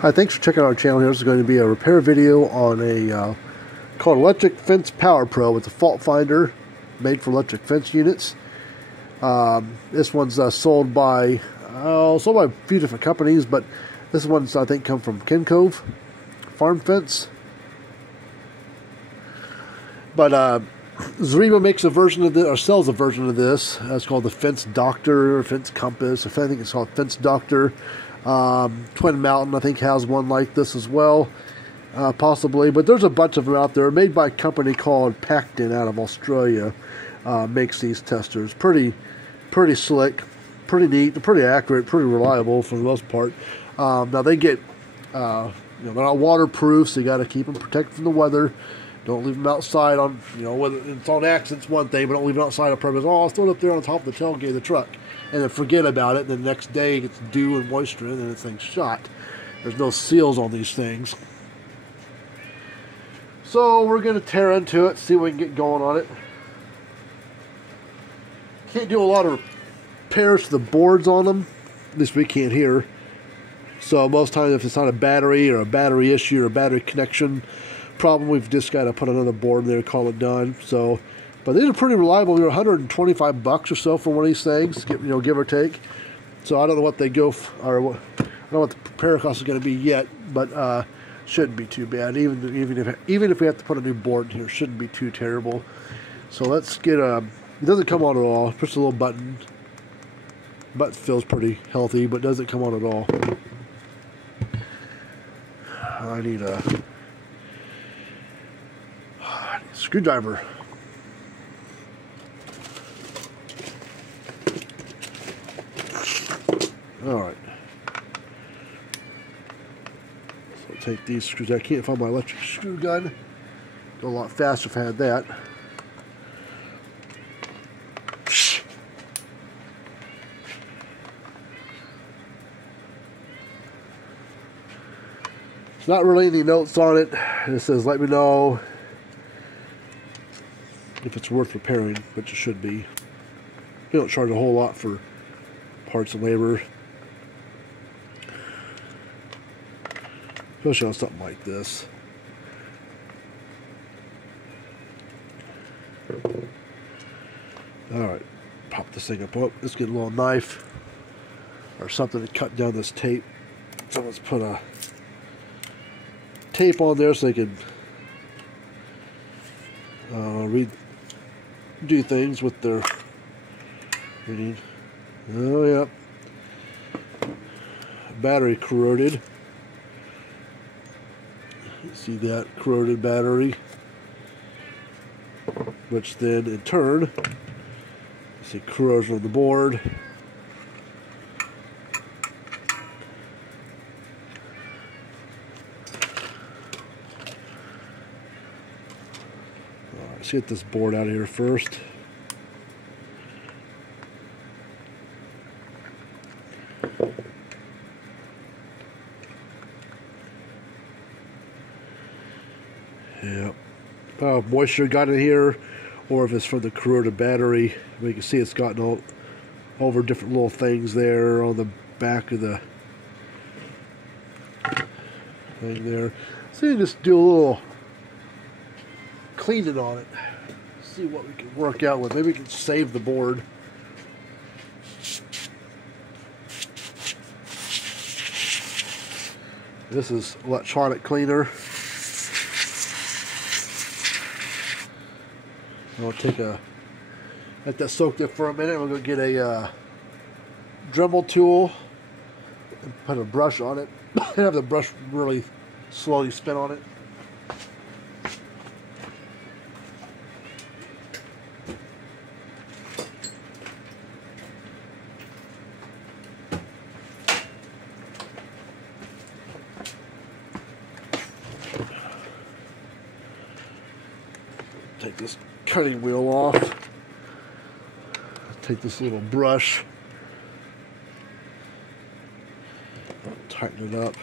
Hi, thanks for checking out our channel here. This is going to be a repair video on a called Electric Fence Power Pro. It's a fault finder made for electric fence units. This one's sold by a few different companies, but this one's I think come from Ken Cove Farm Fence. But Zareba makes a version of this, or sells a version of this. It's called the Fence Doctor or Fence Compass. I think it's called Fence Doctor. Twin Mountain, I think, has one like this as well, possibly. But there's a bunch of them out there, made by a company called Pacton out of Australia. Makes these testers. Pretty slick, pretty neat, pretty accurate, pretty reliable for the most part. Now they get, they're not waterproof, so you got to keep them protected from the weather. Don't leave them outside on, whether it's on accident's one thing, but don't leave it outside on purpose. Oh, I'll throw it up there on top of the tailgate of the truck. And then forget about it, and the next day it gets dew and moisture, and then the thing's shot. There's no seals on these things. So we're going to tear into it, see what we can get going on it. Can't do a lot of repairs to the boards on them. At least we can't here. So most times if it's not a battery or a battery issue or a battery connection problem, we've just got to put another board in there and call it done. So, but these are pretty reliable. They're $125 or so for one of these things, give or take. So I don't know what they go for, or what, I don't know what the repair cost is going to be yet, but shouldn't be too bad. Even if we have to put a new board in here, shouldn't be too terrible. So let's get it doesn't come on at all. Push the little button. Button feels pretty healthy, but doesn't come on at all. I need a screwdriver. Alright. So I'll take these screws. I can't find my electric screw gun. Go a lot faster if I had that. There's not really any notes on it. It says, let me know if it's worth repairing, which it should be. They don't charge a whole lot for parts and labor, especially on something like this. Alright, pop this thing up. Oh, let's get a little knife or something to cut down this tape. So let's put a tape on there so they can do things with their reading. Oh, yep. Battery corroded. You see that corroded battery, which then in turn, you see corrosion on the board. Let's get this board out of here first. Yep. Moisture got in here, or if it's from the corroded battery, we can see it's gotten all over different little things there on the back of the thing there. So you just do a little cleaning on it. See what we can work out with. Maybe we can save the board. This is electronic cleaner. I'll take let that soak there for a minute. We're going to get a Dremel tool and put a brush on it and have the brush really slowly spin on it. Take this cutting wheel off. Take this little brush. Tighten it up.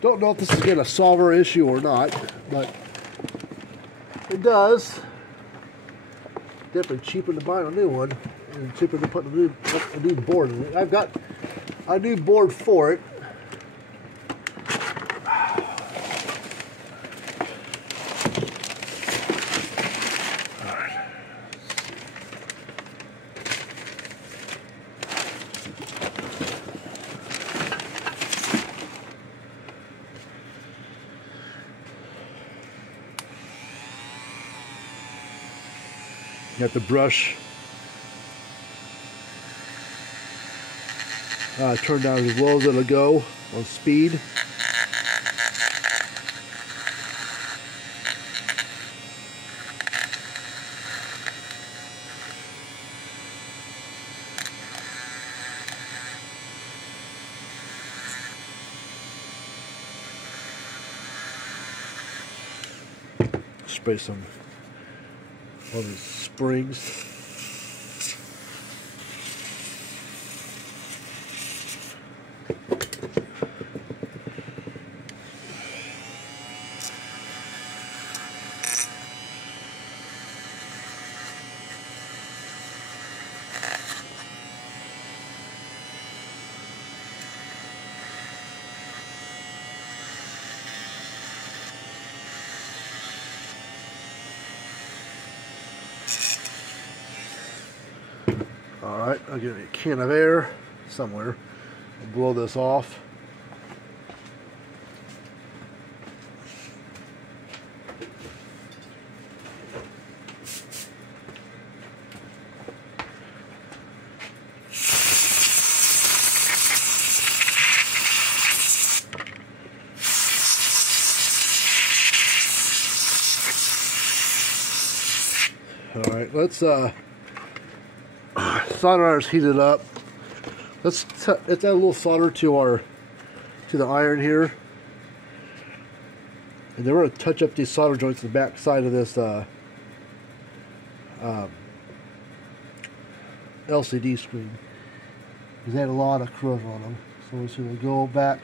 Don't know if this is going to solve our issue or not, but it does. definitely cheaper than buying a new one, and cheaper than putting a new board in it. I've got a new board for it. You have to brush, turn down as low as it'll go on speed. Spray some on the springs. Alright, I'll get a can of air somewhere and blow this off. Alright, let's solder iron's heated up. Let's add a little solder to the iron here, and then we're going to touch up these solder joints in the back side of this LCD screen, because they had a lot of corrosion on them. So we're just going to go back.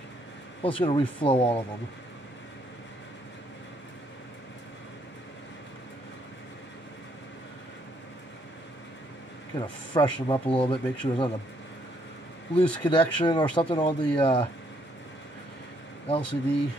Well, it's going to reflow all of them. Kind of freshen them up a little bit, make sure there's not a loose connection or something on the LCD.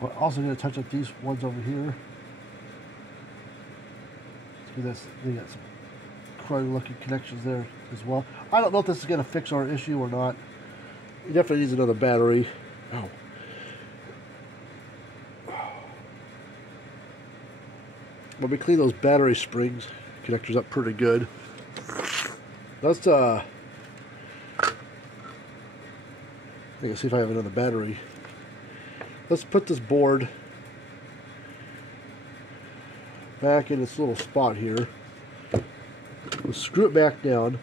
We're also going to touch up these ones over here. See, they got some cruddy looking connections there as well. I don't know if this is going to fix our issue or not. It definitely needs another battery. Oh. But we clean those battery springs connectors up pretty good. Let's I can see if I have another battery. Let's put this board back in its little spot here. We'll screw it back down.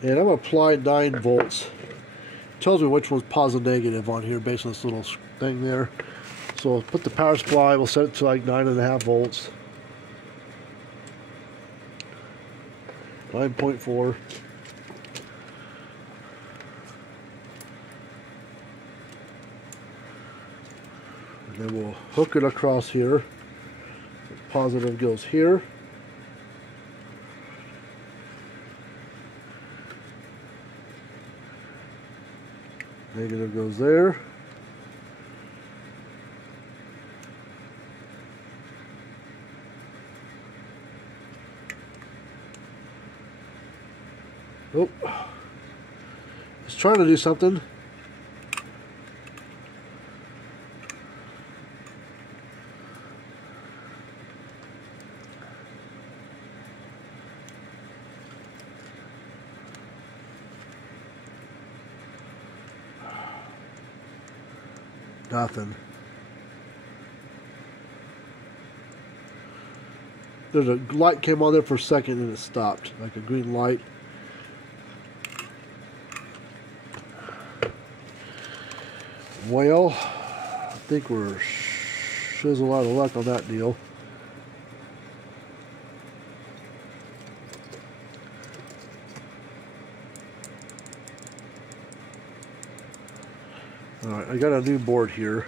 And I'm going to apply 9 volts. It tells me which one's positive and negative on here based on this little thing there. So we'll put the power supply, we'll set it to like 9.5 volts. 9.4. And then we'll hook it across here. The positive goes here. Negative goes there. Oh, it's trying to do something. Nothing. There's a light came on there for a second and it stopped, like a green light. Well, I think we're shizzle out of luck on that deal. Alright, I got a new board here.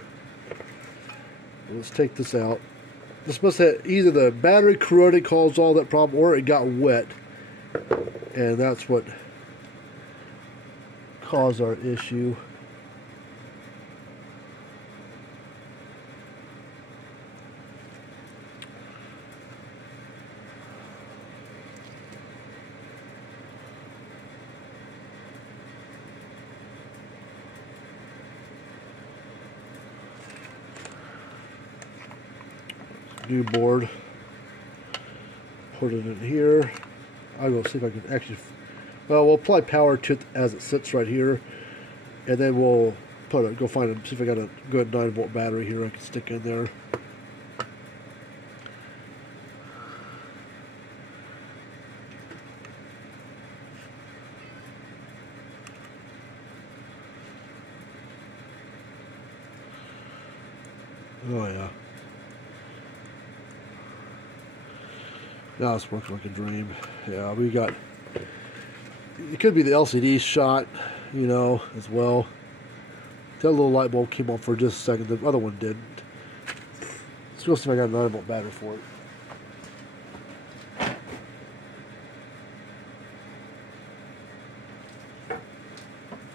Let's take this out. This must have either the battery corroded caused all that problem or it got wet. And that's what caused our issue. New board. Put it in here. I will see if I can actually. Well, we'll apply power to it as it sits right here, and then we'll put it. Go find it. See if I got a good 9-volt battery here I can stick in there. Oh yeah. Now it's working like a dream. Yeah, we got. It could be the LCD shot, you know, as well. That little light bulb came on for just a second. The other one didn't. Let's go see if I got a 9-volt battery for it.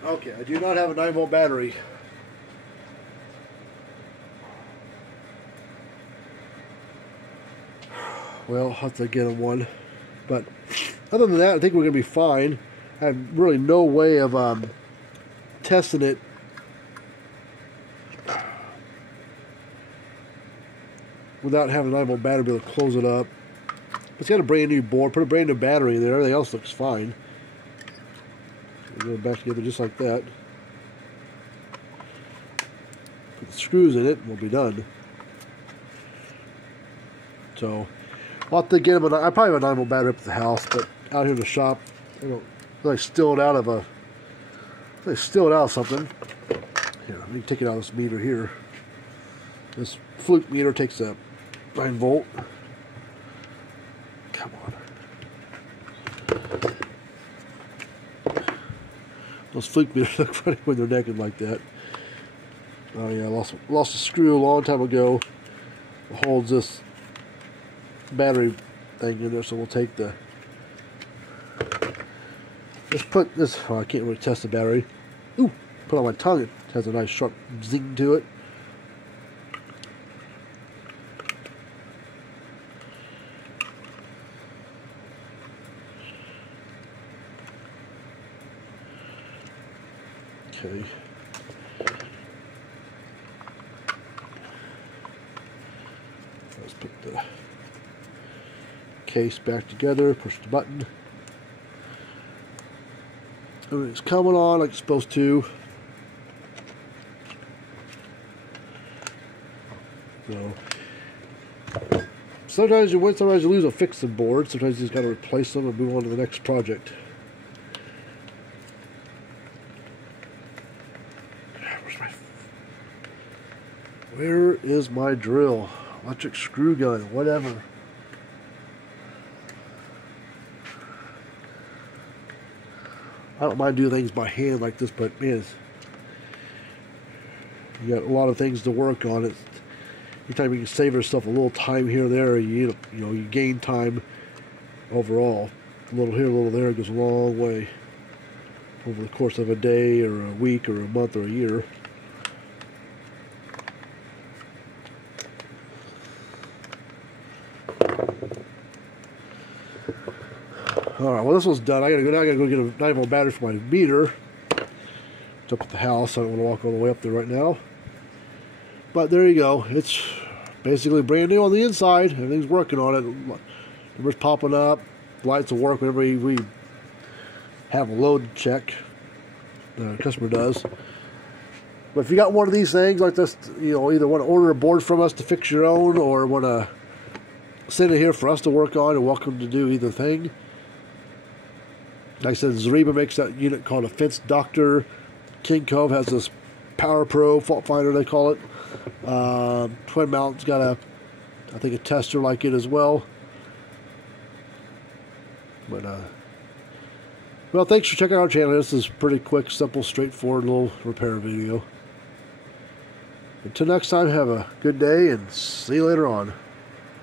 Okay, I do not have a 9-volt battery. Well, I'll have to get him one. But other than that, I think we're going to be fine. I have really no way of testing it without having a 9-volt battery to be able to close it up. It's got a brand new board, put a brand new battery in there, everything else looks fine. We'll go it back together just like that. Put the screws in it and we'll be done. So I'll have to get him I probably have a 9-volt battery up at the house, but out here in the shop, I don't feel like steal it out of a. I steal it out of something. Here, let me take it out of this meter here. This fluke meter takes a 9-volt. Come on. Those fluke meters look funny when they're naked like that. Oh yeah, I lost a screw a long time ago. It holds this battery thing in there, so we'll take the. Let's put this. Oh, I can't really test the battery. Ooh, put it on my tongue. It has a nice sharp zing to it. Okay. Let's put the case back together, push the button. Everything's coming on like it's supposed to. So sometimes you win, sometimes you lose. I'll fix the board. Sometimes you just got to replace them and move on to the next project. Where is my drill? Electric screw gun, whatever. I don't mind doing things by hand like this, but man, you got a lot of things to work on. It's anytime you can save yourself a little time here or there, you gain time overall. A little here, a little there goes a long way. over the course of a day or a week or a month or a year. Alright, well, this one's done. I gotta go get a 9-volt battery for my meter. It's up at the house. I don't want to walk all the way up there right now. But there you go. It's basically brand new on the inside. Everything's working on it. Numbers popping up. Lights will work whenever we have a load check. The customer does. But if you got one of these things like this, you know, either want to order a board from us to fix your own or want to send it here for us to work on, you're welcome to do either thing. Like I said, Zareba makes that unit called a Fence Doctor. King Cove has this Power Pro fault finder, they call it. Twin Mountain's got I think a tester like it as well. But well, thanks for checking out our channel. This is pretty quick, simple, straightforward little repair video. Until next time, have a good day and see you later on.